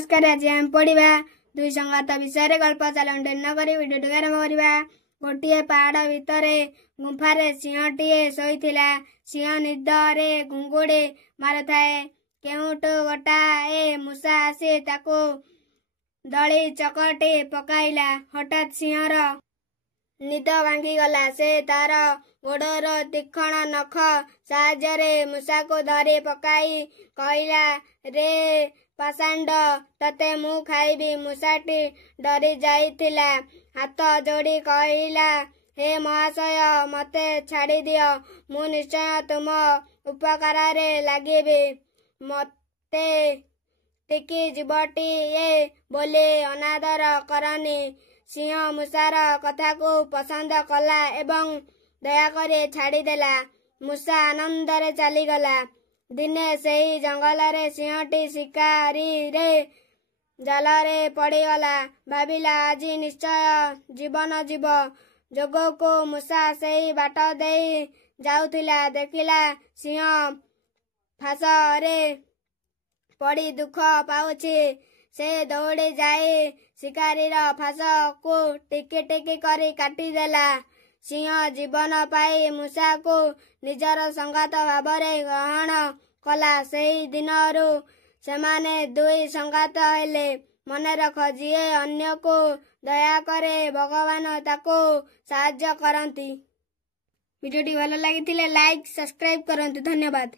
नमस्कार। आज आम पढ़ा दुई संगात विषय गल्प चलन न कर भिडियो आरंभ करवा। गोटे पहाड़ भितर गुंफारे सिंहटीए शोइथिला। सिंह निदरे घुंगुड़ी मारुथाए। केउठु गोटाए मूषा आसी ताकू दली चकटी पकाइला। हठात सिंहर निद भांगीगला। से तार गोड़र तीक्ष्ण नख साहाय्य मूषा को धरी पकाई कहला, रे पाषांड तते मु खाइबी। मूषाटी डरी जाइथिला। हाथ जोड़ी कहला, हे महाशय मते छाड़ी दियो। मु निश्चय तुम उपकारे लागिबी। मते टिकी जीवटीए बोली अनादर करनी। सिंह मूषार कथा को पसंद कला एवं दयाकरी छाड़ीदेला। मूषा आनंदरे चलीगला। दिने सेही जंगल रे सिंहटी शिकारी रे जालरे पड़ीगला। भाविला आजी निश्चय जीवन जीव। जोग को मूषा सेही बाट देई जाउथिला। देखिला सिंह फास रे पड़ी दुख पाउछि। से दौड़ी जाई शिकारीर फास को टिकी टिकी करी काटिदेला। सिंह जीवन पाई मूषा को निजर संगात भावरे ग्रहण कला। सेही दिनरू सेमाने दुई संगात हेले। मने रख, जिए अन्य को दया करे भगवान ताको साहाय्य करंती। वीडियोटी भल लागिथिले लाइक सब्सक्राइब करंतु। धन्यवाद।